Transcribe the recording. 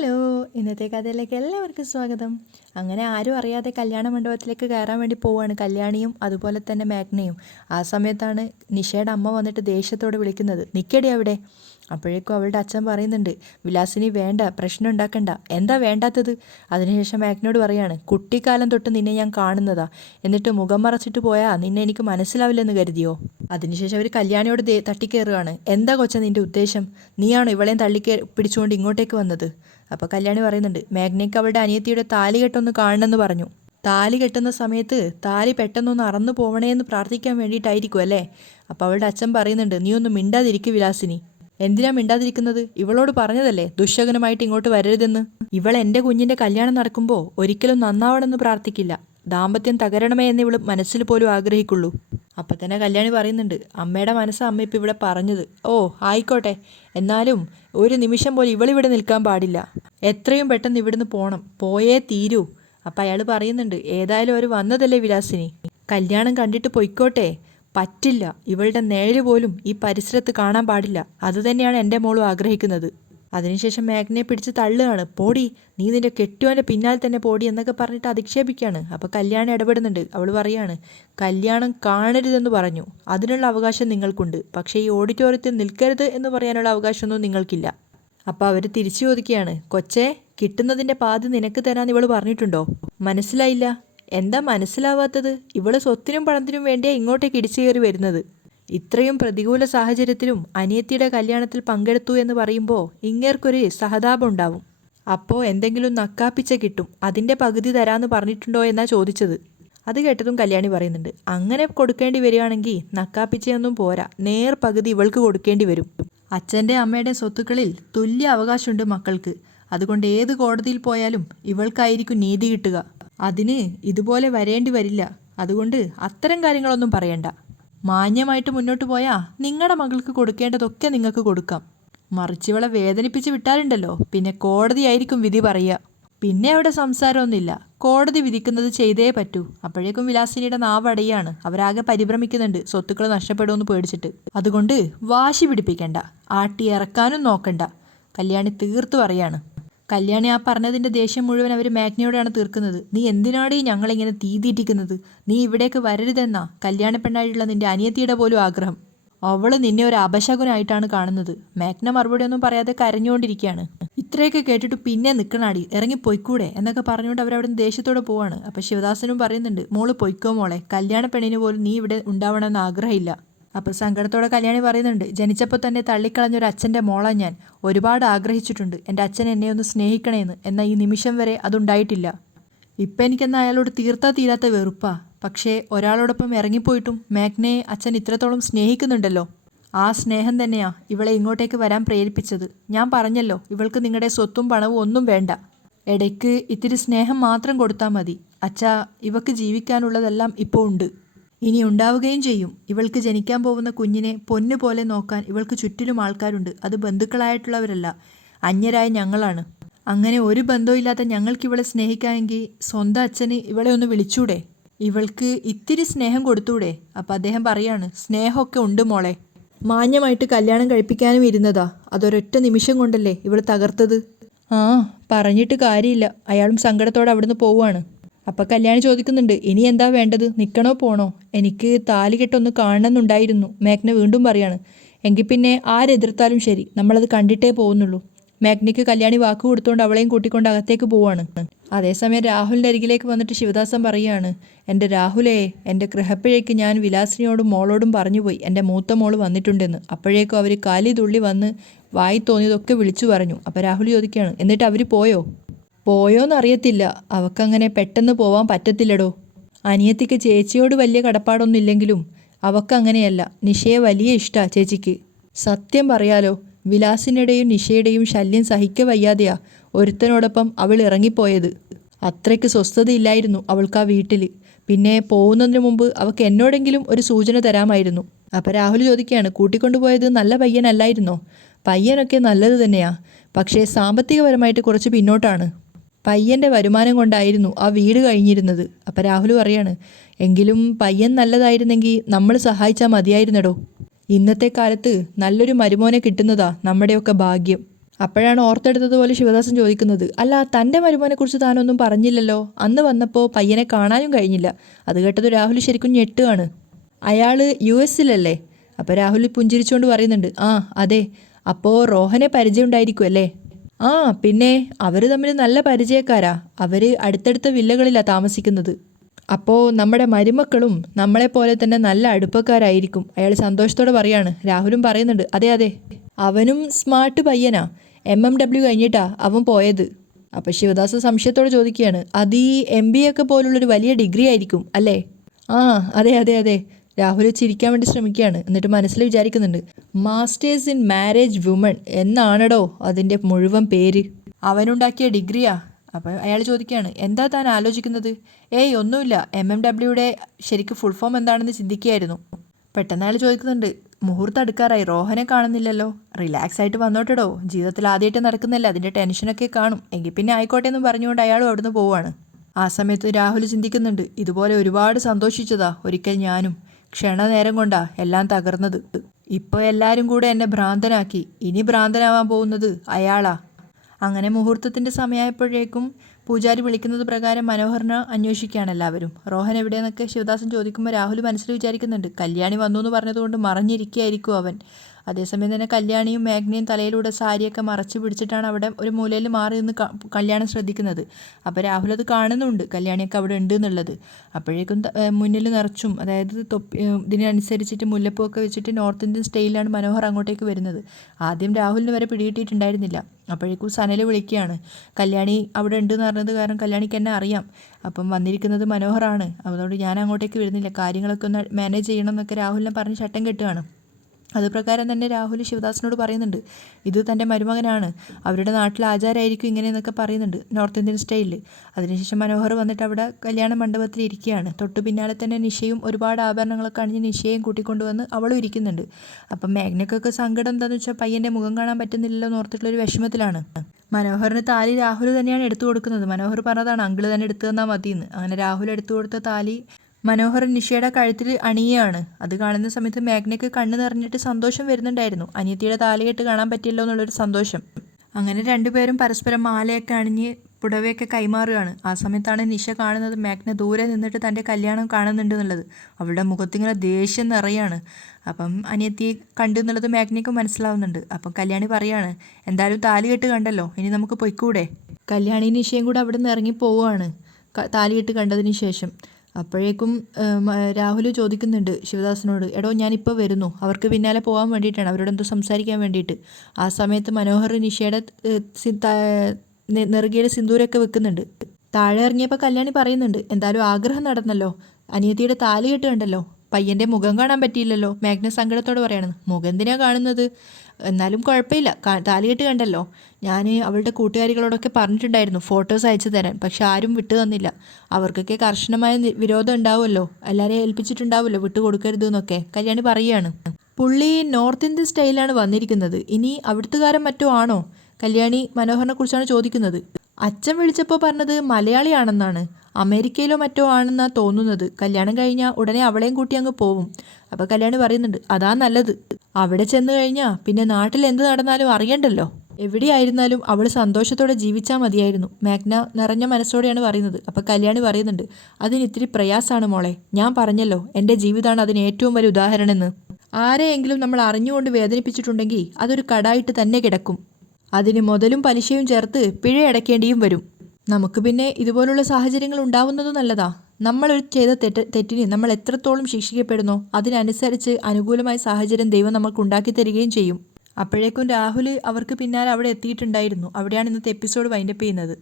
Hello, ഇന്നത്തെ കഥയിലേക്ക് എല്ലാവർക്കും സ്വാഗതം. അങ്ങനെ ആരും അറിയാതെ കല്യാണ മണ്ഡപത്തിലേക്ക് കയറാൻ വേണ്ടി പോവുകയാണ് കല്യാണിയും അതുപോലെ തന്നെ മേഘ്നയും. ആ സമയത്താണ് നിഷയുടെ അമ്മ വന്നിട്ട് ദേഷ്യത്തോടെ വിളിക്കുന്നത്, നിൽക്കടി അവിടെ. അപ്പോഴേക്കും അവളുടെ അച്ഛൻ പറയുന്നുണ്ട്, വിലാസിനി വേണ്ട, പ്രശ്നം ഉണ്ടാക്കണ്ട, എന്താ വേണ്ടാത്തത്. അതിനുശേഷം മേഘ്നയോട് പറയാണ്, കുട്ടിക്കാലം തൊട്ട് നിന്നെ ഞാൻ കാണുന്നതാ, എന്നിട്ട് മുഖം മറച്ചിട്ട് പോയാൽ നിന്നെ എനിക്ക് മനസ്സിലാവില്ലെന്ന് കരുതിയോ. അതിനുശേഷം അവർ കല്യാണിയോട് തട്ടിക്കയറുകയാണ്, എന്താ കൊച്ച നിന്റെ ഉദ്ദേശം, നീയാണോ ഇവളെയും പിടിച്ചുകൊണ്ട് ഇങ്ങോട്ടേക്ക് വന്നത്. അപ്പോൾ കല്യാണി പറയുന്നുണ്ട്, മേഘ്നയ്ക്ക് അവളുടെ അനിയത്തിയുടെ താലി കെട്ടൊന്ന് കാണണമെന്ന് പറഞ്ഞു. താലി കെട്ടുന്ന സമയത്ത് താലി പെട്ടെന്നൊന്ന് അറന്നു പോവണേ എന്ന് പ്രാർത്ഥിക്കാൻ വേണ്ടിയിട്ടായിരിക്കും അല്ലേ. അപ്പോൾ അവളുടെ അച്ഛൻ പറയുന്നുണ്ട്, നീ ഒന്ന് മിണ്ടാതിരിക്കും വിലാസിനി. എന്തിനാ മിണ്ടാതിരിക്കുന്നത്, ഇവളോട് പറഞ്ഞതല്ലേ ദുശകനമായിട്ട് ഇങ്ങോട്ട് വരരുതെന്ന്. ഇവൾ എൻ്റെ കുഞ്ഞിൻ്റെ കല്യാണം നടക്കുമ്പോൾ ഒരിക്കലും നന്നാവണമെന്ന് പ്രാർത്ഥിക്കില്ല, ദാമ്പത്യം തകരണമേ എന്ന് ഇവൾ മനസ്സിൽ പോലും ആഗ്രഹിക്കുള്ളൂ. അപ്പം തന്നെ കല്യാണി പറയുന്നുണ്ട്, അമ്മയുടെ മനസ്സ് അമ്മ ഇപ്പം ഇവിടെ പറഞ്ഞത്. ഓ ആയിക്കോട്ടെ, എന്നാലും ഒരു നിമിഷം പോലും ഇവളിവിടെ നിൽക്കാൻ പാടില്ല, എത്രയും പെട്ടെന്ന് ഇവിടുന്ന് പോകണം, പോയേ തീരൂ. അപ്പം അയാൾ പറയുന്നുണ്ട്, ഏതായാലും അവർ വന്നതല്ലേ വിലാസിനി, കല്യാണം കണ്ടിട്ട് പൊയ്ക്കോട്ടെ. പറ്റില്ല, ഇവളുടെ നേര് പോലും ഈ പരിസരത്ത് കാണാൻ പാടില്ല, അതുതന്നെയാണ് എൻ്റെ മോളും ആഗ്രഹിക്കുന്നത്. അതിനുശേഷം മേഘ്നയെ പിടിച്ച് തള്ളുകയാണ്, പോടി, നീ നിന്റെ കെട്ടിയോൻ്റെ പിന്നാലെ തന്നെ പോടി എന്നൊക്കെ പറഞ്ഞിട്ട് അധിക്ഷേപിക്കുകയാണ്. അപ്പോൾ കല്യാണം ഇടപെടുന്നുണ്ട്. അവൾ പറയാണ്, കല്യാണം കാണരുതെന്ന് പറഞ്ഞു, അതിനുള്ള അവകാശം നിങ്ങൾക്കുണ്ട്, പക്ഷേ ഈ ഓഡിറ്റോറിയത്തിൽ നിൽക്കരുത് എന്ന് പറയാനുള്ള അവകാശമൊന്നും നിങ്ങൾക്കില്ല. അപ്പോൾ അവർ തിരിച്ചു ചോദിക്കുകയാണ്, കൊച്ചേ, കിട്ടുന്നതിൻ്റെ പാതി നിനക്ക് തരാൻ ഇവൾ പറഞ്ഞിട്ടുണ്ടോ. മനസ്സിലായില്ല, എന്താ മനസ്സിലാവാത്തത്, ഇവള് സ്വത്തിനും പണത്തിനും വേണ്ടിയാ ഇങ്ങോട്ടേക്ക് ഇടിച്ചു കയറി വരുന്നത്. ഇത്രയും പ്രതികൂല സാഹചര്യത്തിലും അനിയത്തിയുടെ കല്യാണത്തിൽ പങ്കെടുത്തു എന്ന് പറയുമ്പോൾ ഇങ്ങേർക്കൊരു സഹതാപം ഉണ്ടാവും. അപ്പോൾ എന്തെങ്കിലും നക്കാപ്പിച്ച കിട്ടും, അതിൻ്റെ പകുതി തരാമെന്ന് പറഞ്ഞിട്ടുണ്ടോ എന്നാ ചോദിച്ചത്. അത് കേട്ടതും കല്യാണി പറയുന്നുണ്ട്, അങ്ങനെ കൊടുക്കേണ്ടി വരികയാണെങ്കിൽ നക്കാപ്പിച്ചയൊന്നും പോരാ, നേർ പകുതി ഇവൾക്ക് കൊടുക്കേണ്ടി വരും. അച്ഛൻ്റെ അമ്മയുടെ സ്വത്തുക്കളിൽ തുല്യ അവകാശമുണ്ട് മക്കൾക്ക്, അതുകൊണ്ട് ഏത് കോടതിയിൽ പോയാലും ഇവൾക്കായിരിക്കും നീതി കിട്ടുക. അതിന് ഇതുപോലെ വരേണ്ടി വരില്ല, അതുകൊണ്ട് അത്തരം കാര്യങ്ങളൊന്നും പറയണ്ട. മാന്യമായിട്ട് മുന്നോട്ട് പോയാൽ നിങ്ങളുടെ മകൾക്ക് കൊടുക്കേണ്ടതൊക്കെ നിങ്ങൾക്ക് കൊടുക്കാം. മറിച്ചിവളെ വേദനിപ്പിച്ച് വിട്ടാലുണ്ടല്ലോ, പിന്നെ കോടതിയായിരിക്കും വിധി പറയുക. പിന്നെ അവിടെ സംസാരമൊന്നുമില്ല, കോടതി വിധിക്കുന്നത് ചെയ്തേ പറ്റൂ. അപ്പോഴേക്കും വിലാസിനിയുടെ നാവടയാണ്, അവരാകെ പരിഭ്രമിക്കുന്നുണ്ട്, സ്വത്തുക്കൾ നഷ്ടപ്പെടുമെന്ന് പേടിച്ചിട്ട്. അതുകൊണ്ട് വാശി പിടിപ്പിക്കണ്ട, ആട്ടി ഇറക്കാനും നോക്കണ്ട, കല്യാണി തീർത്തു പറയാണ്. കല്യാണി ആ പറഞ്ഞതിൻ്റെ ദേഷ്യം മുഴുവൻ അവർ മേഘ്നയോടാണ് തീർക്കുന്നത്. നീ എന്തിനാണ് ഞങ്ങളിങ്ങനെ തീറ്റിക്കുന്നത്, നീ ഇവിടേക്ക് വരരുതെന്നാ കല്യാണ പെണ്ണായിട്ടുള്ള നിന്റെ അനിയത്തിയുടെ പോലും ആഗ്രഹം, അവൾ നിന്നെ ഒരു അപശകുനായിട്ടാണ് കാണുന്നത്. മേഘ്ന മറുപടി ഒന്നും പറയാതെ കരഞ്ഞുകൊണ്ടിരിക്കുകയാണ്. ഇത്രയൊക്കെ കേട്ടിട്ട് പിന്നെ നിൽക്കണാടി, ഇറങ്ങി പൊയ്ക്കൂടെ എന്നൊക്കെ പറഞ്ഞുകൊണ്ട് അവരവിടെ നിന്ന് ദേഷ്യത്തോടെ പോവാണ്. അപ്പോൾ ശിവദാസനും പറയുന്നുണ്ട്, മോള് പൊയ്ക്കോ മോളെ, കല്യാണ പെണ്ണിന് പോലും നീ ഇവിടെ ഉണ്ടാവണമെന്ന് ആഗ്രഹമില്ല. അപ്പോൾ സങ്കടത്തോടെ കല്യാണി പറയുന്നുണ്ട്, ജനിച്ചപ്പോൾ തന്നെ തള്ളിക്കളഞ്ഞൊരു അച്ഛൻ്റെ മോളാൻ ഞാൻ, ഒരുപാട് ആഗ്രഹിച്ചിട്ടുണ്ട് എൻ്റെ അച്ഛൻ എന്നെ ഒന്ന് സ്നേഹിക്കണേന്ന്, എന്നാൽ ഈ നിമിഷം വരെ അതുണ്ടായിട്ടില്ല. ഇപ്പം എനിക്കെന്നാൽ അയാളോട് തീർത്താ തീരാത്ത വെറുപ്പാ. പക്ഷേ ഒരാളോടൊപ്പം ഇറങ്ങിപ്പോയിട്ടും മേഘ്നയെ അച്ഛൻ ഇത്രത്തോളം സ്നേഹിക്കുന്നുണ്ടല്ലോ, ആ സ്നേഹം തന്നെയാ ഇവളെ ഇങ്ങോട്ടേക്ക് വരാൻ പ്രേരിപ്പിച്ചത്. ഞാൻ പറഞ്ഞല്ലോ, ഇവൾക്ക് നിങ്ങളുടെ സ്വത്തും പണവും ഒന്നും വേണ്ട, ഇടയ്ക്ക് ഇത്തിരി സ്നേഹം മാത്രം കൊടുത്താൽ മതി. അച്ഛാ, ഇവൾക്ക് ജീവിക്കാനുള്ളതെല്ലാം ഇപ്പോൾ ഉണ്ട്, ഇനി ഉണ്ടാവുകയും ചെയ്യും. ഇവൾക്ക് ജനിക്കാൻ പോകുന്ന കുഞ്ഞിനെ പൊന്നുപോലെ നോക്കാൻ ഇവൾക്ക് ചുറ്റിലും ആൾക്കാരുണ്ട്, അത് ബന്ധുക്കളായിട്ടുള്ളവരല്ല, അന്യരായ ഞങ്ങളാണ്. അങ്ങനെ ഒരു ബന്ധവുമില്ലാത്ത ഞങ്ങൾക്ക് ഇവളെ സ്നേഹിക്കാമെങ്കിൽ സ്വന്തം അച്ഛന് ഇവളെ ഒന്ന് വിളിച്ചൂടെ, ഇവൾക്ക് ഇത്തിരി സ്നേഹം കൊടുത്തൂടെ. അപ്പം അദ്ദേഹം പറയാണ്, സ്നേഹമൊക്കെ ഉണ്ട് മോളെ, മാന്യമായിട്ട് കല്യാണം കഴിപ്പിക്കാനും ഇരുന്നതാ, അതൊരൊറ്റ നിമിഷം കൊണ്ടല്ലേ ഇവൾ തകർത്തത്. ആ പറഞ്ഞിട്ട് കാര്യമില്ല. അയാളും സങ്കടത്തോടെ അവിടുന്ന് പോവുകയാണ്. അപ്പം കല്യാണി ചോദിക്കുന്നുണ്ട്, ഇനി എന്താ വേണ്ടത്, നിൽക്കണോ പോണോ, എനിക്ക് താലി കെട്ടൊന്ന് കാണണമെന്നുണ്ടായിരുന്നു. മേഘ്ന വീണ്ടും പറയാണ്, എങ്കിൽ പിന്നെ ആരെതിർത്താലും ശരി, നമ്മളത് കണ്ടിട്ടേ പോകുന്നുള്ളൂ. മേഘ്നയ്ക്ക് കല്യാണി വാക്ക് കൊടുത്തുകൊണ്ട് അവളെയും കൂട്ടിക്കൊണ്ട് അകത്തേക്ക് പോവാണ്. അതേസമയം രാഹുലിൻ്റെ അരികിലേക്ക് വന്നിട്ട് ശിവദാസൻ പറയുകയാണ്, എൻ്റെ രാഹുലേ, എൻ്റെ ഗൃഹപ്പിഴയ്ക്ക് ഞാൻ വിലാസിനിയോടും മോളോടും പറഞ്ഞുപോയി എൻ്റെ മൂത്ത മോള് വന്നിട്ടുണ്ടെന്ന്. അപ്പോഴേക്കും അവർ കാലി തുള്ളി വന്ന് വായി തോന്നിയതൊക്കെ വിളിച്ചു പറഞ്ഞു. അപ്പോൾ രാഹുൽ ചോദിക്കുകയാണ്, എന്നിട്ട് അവർ പോയോന്നറിയത്തില്ല, അവക്കങ്ങനെ പെട്ടെന്ന് പോവാൻ പറ്റത്തില്ലടോ. അനിയത്തിക്ക് ചേച്ചിയോട് വലിയ കടപ്പാടൊന്നുമില്ലെങ്കിലും അവക്കങ്ങനെയല്ല, നിഷയെ വലിയ ഇഷ്ടാ ചേച്ചിക്ക്. സത്യം പറയാലോ, വിലാസിനുടെയും നിഷയുടെയും ശല്യം സഹിക്ക വയ്യാതെയാ ഒരുത്തനോടൊപ്പം അവൾ ഇറങ്ങിപ്പോയത്. അത്രയ്ക്ക് സ്വസ്ഥതയില്ലായിരുന്നു അവൾക്ക് ആ വീട്ടിൽ. പിന്നെ പോകുന്നതിന് മുമ്പ് അവൾക്ക് എന്നോടെങ്കിലും ഒരു സൂചന തരാമായിരുന്നു. അപ്പം രാഹുൽ ചോദിക്കുകയാണ്, കൂട്ടിക്കൊണ്ടുപോയത് നല്ല പയ്യനല്ലായിരുന്നോ. പയ്യനൊക്കെ നല്ലത് തന്നെയാ, പക്ഷേ സാമ്പത്തികപരമായിട്ട് കുറച്ച് പിന്നോട്ടാണ്. പയ്യൻ്റെ വരുമാനം കൊണ്ടായിരുന്നു ആ വീട് കഴിഞ്ഞിരുന്നത്. അപ്പം രാഹുൽ പറയാണ്, എങ്കിലും പയ്യൻ നല്ലതായിരുന്നെങ്കിൽ നമ്മൾ സഹായിച്ചാൽ മതിയായിരുന്നടോ. ഇന്നത്തെ കാലത്ത് നല്ലൊരു മരുമോനെ കിട്ടുന്നതാ നമ്മുടെയൊക്കെ ഭാഗ്യം. അപ്പോഴാണ് ഓർത്തെടുത്തതുപോലെ ശിവദാസൻ ചോദിക്കുന്നത്, അല്ല തൻ്റെ മരുമോനെക്കുറിച്ച് താനൊന്നും പറഞ്ഞില്ലല്ലോ, അന്ന് വന്നപ്പോൾ പയ്യനെ കാണാനും കഴിഞ്ഞില്ല. അത് കേട്ടത് രാഹുൽ ശരിക്കും ഞെട്ടുകയാണ്. അയാൾ US-ലല്ലേ? അപ്പോൾ രാഹുൽ പുഞ്ചിരിച്ചുകൊണ്ട് പറയുന്നുണ്ട്, ആ അതെ. അപ്പോൾ റോഹനെ പരിചയം ഉണ്ടായിരിക്കും അല്ലേ? ആ പിന്നെ അവർ തമ്മിൽ നല്ല പരിചയക്കാരാ. അവർ അടുത്തടുത്ത വില്ലകളിലാണ് താമസിക്കുന്നത്. അപ്പോൾ നമ്മുടെ മരുമക്കളും നമ്മളെപ്പോലെ തന്നെ നല്ല അടുപ്പക്കാരായിരിക്കും. അയാൾ സന്തോഷത്തോടെ പറയാണ്. രാഹുലും പറയുന്നുണ്ട്, അതെ അതെ, അവനും സ്മാർട്ട് പയ്യനാ. MMW കഴിഞ്ഞിട്ടാ അവൻ പോയത്. അപ്പോൾ ശിവദാസ് സംശയത്തോടെ ചോദിക്കുകയാണ്, അത് ഈ MBA ഒക്കെ പോലുള്ളൊരു വലിയ ഡിഗ്രി ആയിരിക്കും അല്ലേ? ആ അതെ അതെ അതെ. രാഹുൽ ചിരിക്കാൻ വേണ്ടി ശ്രമിക്കുകയാണ്. എന്നിട്ട് മനസ്സിൽ വിചാരിക്കുന്നുണ്ട്, മാസ്റ്റേഴ്സ് ഇൻ മാരേജ് വുമൺ എന്നാണടോ അതിൻ്റെ മുഴുവൻ പേര്. അവനുണ്ടാക്കിയ ഡിഗ്രിയാ. അപ്പോൾ അയാൾ ചോദിക്കുകയാണ്, എന്താ താൻ ആലോചിക്കുന്നത്? ഏയ് ഒന്നുമില്ല, MMWയുടെ ശരിക്കും ഫുൾ ഫോം എന്താണെന്ന് ചിന്തിക്കുകയായിരുന്നു. പെട്ടെന്ന് അയാൾ ചോദിക്കുന്നുണ്ട്, മുഹൂർത്തം അടുക്കാറായി, റോഹനെ കാണുന്നില്ലല്ലോ. റിലാക്സ് ആയിട്ട് വന്നോട്ടെടോ, ജീവിതത്തിൽ ആദ്യമായിട്ട് നടക്കുന്നില്ല, അതിൻ്റെ ടെൻഷനൊക്കെ കാണും. എങ്കിൽ പിന്നെ ആയിക്കോട്ടെ എന്ന് പറഞ്ഞുകൊണ്ട് അയാളും അവിടുന്ന് പോവാണ്. ആ സമയത്ത് രാഹുൽ ചിന്തിക്കുന്നുണ്ട്, ഇതുപോലെ ഒരുപാട് സന്തോഷിച്ചതാ ഒരിക്കൽ ഞാനും. ക്ഷണനേരം കൊണ്ടാ എല്ലാം തകർന്നത്. ഇപ്പോൾ എല്ലാവരും കൂടെ എന്നെ ഭ്രാന്തനാക്കി. ഇനി ഭ്രാന്തനാവാൻ പോകുന്നത് അയാളാ. അങ്ങനെ മുഹൂർത്തത്തിൻ്റെ സമയമായപ്പോഴേക്കും പൂജാരി വിളിക്കുന്നത് പ്രകാരം മനോഹറിനെ അന്വേഷിക്കുകയാണ് എല്ലാവരും. റോഹൻ എവിടെയെന്നൊക്കെ ശിവദാസൻ ചോദിക്കുമ്പോൾ രാഹുൽ മനസ്സിൽ വിചാരിക്കുന്നുണ്ട്, കല്യാണി വന്നു എന്ന് പറഞ്ഞതുകൊണ്ട് മറഞ്ഞിരിക്കുകയായിരിക്കും അവൻ. അതേസമയം തന്നെ കല്യാണിയും മേഘ്നയും തലയിലൂടെ സാരിയൊക്കെ മറച്ച് പിടിച്ചിട്ടാണ് അവിടെ ഒരു മൂലയിൽ മാറി നിന്ന് കല്യാണം ശ്രദ്ധിക്കുന്നത്. അപ്പോൾ രാഹുൽ അത് കാണുന്നുണ്ട്, കല്യാണിയൊക്കെ അവിടെ ഉണ്ട് എന്നുള്ളത്. അപ്പോഴേക്കും മുന്നിൽ നിറച്ചും, അതായത് ഇതിനനുസരിച്ചിട്ട് മുല്ലപ്പൂവൊക്കെ വെച്ചിട്ട് നോർത്ത് ഇന്ത്യൻ സ്റ്റൈലിലാണ് മനോഹർ അങ്ങോട്ടേക്ക് വരുന്നത്. ആദ്യം രാഹുലിന് വരെ പിടികിട്ടിയിട്ടുണ്ടായിരുന്നില്ല. അപ്പോഴേക്കും സനൽ വിളിക്കുകയാണ്, കല്യാണി അവിടെ ഉണ്ടെന്ന് പറഞ്ഞത് കാരണം കല്യാണിക്ക് എന്നെ അറിയാം. അപ്പം വന്നിരിക്കുന്നത് മനോഹറാണ്, അതുകൊണ്ട് ഞാൻ അങ്ങോട്ടേക്ക് വരുന്നില്ല, കാര്യങ്ങളൊക്കെ ഒന്ന് മാനേജ് ചെയ്യണം എന്നൊക്കെ രാഹുലിനെ പറഞ്ഞ് ചട്ടം കെട്ടുകയാണ്. അതുപ്രകാരം തന്നെ രാഹുൽ ശിവദാസിനോട് പറയുന്നുണ്ട്, ഇത് തൻ്റെ മരുമകനാണ്, അവരുടെ നാട്ടിൽ ആചാരമായിരിക്കും ഇങ്ങനെയെന്നൊക്കെ പറയുന്നുണ്ട്, നോർത്ത് ഇന്ത്യൻ സ്റ്റൈലിൽ. അതിനുശേഷം മനോഹർ വന്നിട്ട് അവിടെ കല്യാണ മണ്ഡപത്തിൽ ഇരിക്കുകയാണ്. തൊട്ടു പിന്നാലെ തന്നെ നിഷയും ഒരുപാട് ആഭരണങ്ങളൊക്കെ അണിഞ്ഞ് നിഷയും കൂട്ടിക്കൊണ്ടുവന്ന് അവളും ഇരിക്കുന്നുണ്ട്. അപ്പം മേഘ്നയ്ക്കൊക്കെ സങ്കടം എന്താണെന്ന് വെച്ചാൽ പയ്യൻ്റെ മുഖം കാണാൻ പറ്റുന്നില്ലല്ലോ എന്ന് ഓർത്തിട്ടുള്ളൊരു വിഷമത്തിലാണ്. മനോഹറിന് താലി രാഹുൽ തന്നെയാണ് എടുത്തു കൊടുക്കുന്നത്. മനോഹർ പറഞ്ഞതാണ് അങ്കിള് തന്നെ എടുത്തു തന്നാൽ മതിയെന്ന്. അങ്ങനെ രാഹുൽ എടുത്തു കൊടുത്ത താലി മനോഹർ നിഷയുടെ കഴുത്തിൽ അണിയുകയാണ്. അത് കാണുന്ന സമയത്ത് മേഘ്നയ്ക്ക് കണ്ണ് നിറഞ്ഞിട്ട് സന്തോഷം വരുന്നുണ്ടായിരുന്നു. അനിയത്തിയുടെ താലികെട്ട് കാണാൻ പറ്റിയല്ലോ എന്നുള്ളൊരു സന്തോഷം. അങ്ങനെ രണ്ടുപേരും പരസ്പരം മാലയൊക്കെ അണിഞ്ഞ് പുടവയൊക്കെ കൈമാറുകയാണ്. ആ സമയത്താണ് നിഷ കാണുന്നത് മേഘ്ന ദൂരെ നിന്നിട്ട് തൻ്റെ കല്യാണം കാണുന്നുണ്ട് എന്നുള്ളത്. അവളുടെ മുഖത്തിങ്ങനെ ദേഷ്യം നിറയാണ്. അപ്പം അനിയത്തിയെ കണ്ടു എന്നുള്ളത് മേഘ്നയ്ക്ക് മനസ്സിലാവുന്നുണ്ട്. അപ്പം കല്യാണി പറയാണ്, എന്തായാലും താലികെട്ട് കണ്ടല്ലോ, ഇനി നമുക്ക് പൊയ്ക്കൂടെ? കല്യാണി നിഷയും കൂടെ അവിടെ നിന്ന് ഇറങ്ങി പോവുകയാണ് താലികെട്ട് കണ്ടതിന് ശേഷം. അപ്പോഴേക്കും രാഹുൽ ചോദിക്കുന്നുണ്ട് ശിവദാസിനോട്, എടോ ഞാനിപ്പോൾ വരുന്നു, അവർക്ക് പിന്നാലെ പോകാൻ വേണ്ടിയിട്ടാണ്, അവരോടെന്തോ സംസാരിക്കാൻ വേണ്ടിയിട്ട്. ആ സമയത്ത് മനോഹർ നിഷയുടെ നെറുകയിൽ സിന്ദൂരമൊക്കെ വെക്കുന്നുണ്ട്. താഴെ ഇറങ്ങിയപ്പോൾ കല്യാണി പറയുന്നുണ്ട്, എന്തായാലും ആഗ്രഹം നടന്നല്ലോ, അനിയത്തിയുടെ താലികെട്ട് കണ്ടല്ലോ, പയ്യൻ്റെ മുഖം കാണാൻ പറ്റിയില്ലല്ലോ. മേഘ്ന സങ്കടത്തോട് പറയണം, മുഖം എന്തിനാ കാണുന്നത്? എന്നാലും കുഴപ്പമില്ല, താലികെട്ട് കണ്ടല്ലോ. ഞാൻ അവളുടെ കൂട്ടുകാരികളോടൊക്കെ പറഞ്ഞിട്ടുണ്ടായിരുന്നു ഫോട്ടോസ് അയച്ചു തരാൻ, പക്ഷെ ആരും വിട്ടു തന്നില്ല. അവർക്കൊക്കെ കർശനമായ വിരോധം ഉണ്ടാവുമല്ലോ, എല്ലാവരെയും ഏൽപ്പിച്ചിട്ടുണ്ടാവുമല്ലോ വിട്ടു കൊടുക്കരുത് എന്നൊക്കെ കല്യാണി പറയുകയാണ്. പുള്ളി നോർത്ത് ഇന്ത്യൻ സ്റ്റൈലാണ് വന്നിരിക്കുന്നത്, ഇനി അവിടുത്തുകാരൻ മറ്റോ ആണോ? കല്യാണി മനോഹറിനെ കുറിച്ചാണ് ചോദിക്കുന്നത്. അച്ഛൻ വിളിച്ചപ്പോൾ പറഞ്ഞത് മലയാളിയാണെന്നാണ്, അമേരിക്കയിലോ മറ്റോ ആണെന്നാണ് തോന്നുന്നത്. കല്യാണം കഴിഞ്ഞാൽ ഉടനെ അവളെയും കൂട്ടി അങ്ങ് പോവും. അപ്പോൾ കല്യാണി പറയുന്നുണ്ട്, അതാ നല്ലത്, അവിടെ ചെന്ന് കഴിഞ്ഞാൽ പിന്നെ നാട്ടിൽ എന്ത് നടന്നാലും അറിയണ്ടല്ലോ, എവിടെയായിരുന്നാലും അവൾ സന്തോഷത്തോടെ ജീവിച്ചാൽ മതിയായിരുന്നു. മേഘ്ന നിറഞ്ഞ മനസ്സോടെയാണ് പറയുന്നത്. അപ്പോൾ കല്യാണി പറയുന്നുണ്ട്, അതിന് ഇത്തിരി പ്രയാസമാണ് മോളെ, ഞാൻ പറഞ്ഞല്ലോ എൻ്റെ ജീവിതമാണ് അതിന് ഏറ്റവും വലിയ ഉദാഹരണമെന്ന്. ആരെയെങ്കിലും നമ്മൾ അറിഞ്ഞുകൊണ്ട് വേദനിപ്പിച്ചിട്ടുണ്ടെങ്കിൽ അതൊരു കടായിട്ട് തന്നെ കിടക്കും, അതിന് മുതലും പലിശയും ചേർത്ത് പിഴ അടയ്ക്കേണ്ടിയും വരും. നമുക്ക് പിന്നെ ഇതുപോലുള്ള സാഹചര്യങ്ങൾ ഉണ്ടാവുന്നതും നല്ലതാ. നമ്മൾ ചെയ്ത തെറ്റിന് നമ്മൾ എത്രത്തോളം ശിക്ഷിക്കപ്പെടുന്നോ അതിനനുസരിച്ച് അനുകൂലമായ സാഹചര്യം ദൈവം നമുക്ക് ഉണ്ടാക്കി തരികയും ചെയ്യും. അപ്പോഴേക്കും രാഹുൽ അവർക്ക് പിന്നാലെ അവിടെ എത്തിയിട്ടുണ്ടായിരുന്നു. അവിടെയാണ് ഇന്നത്തെ എപ്പിസോഡ് വൈൻഡപ്പ് ചെയ്യുന്നത്.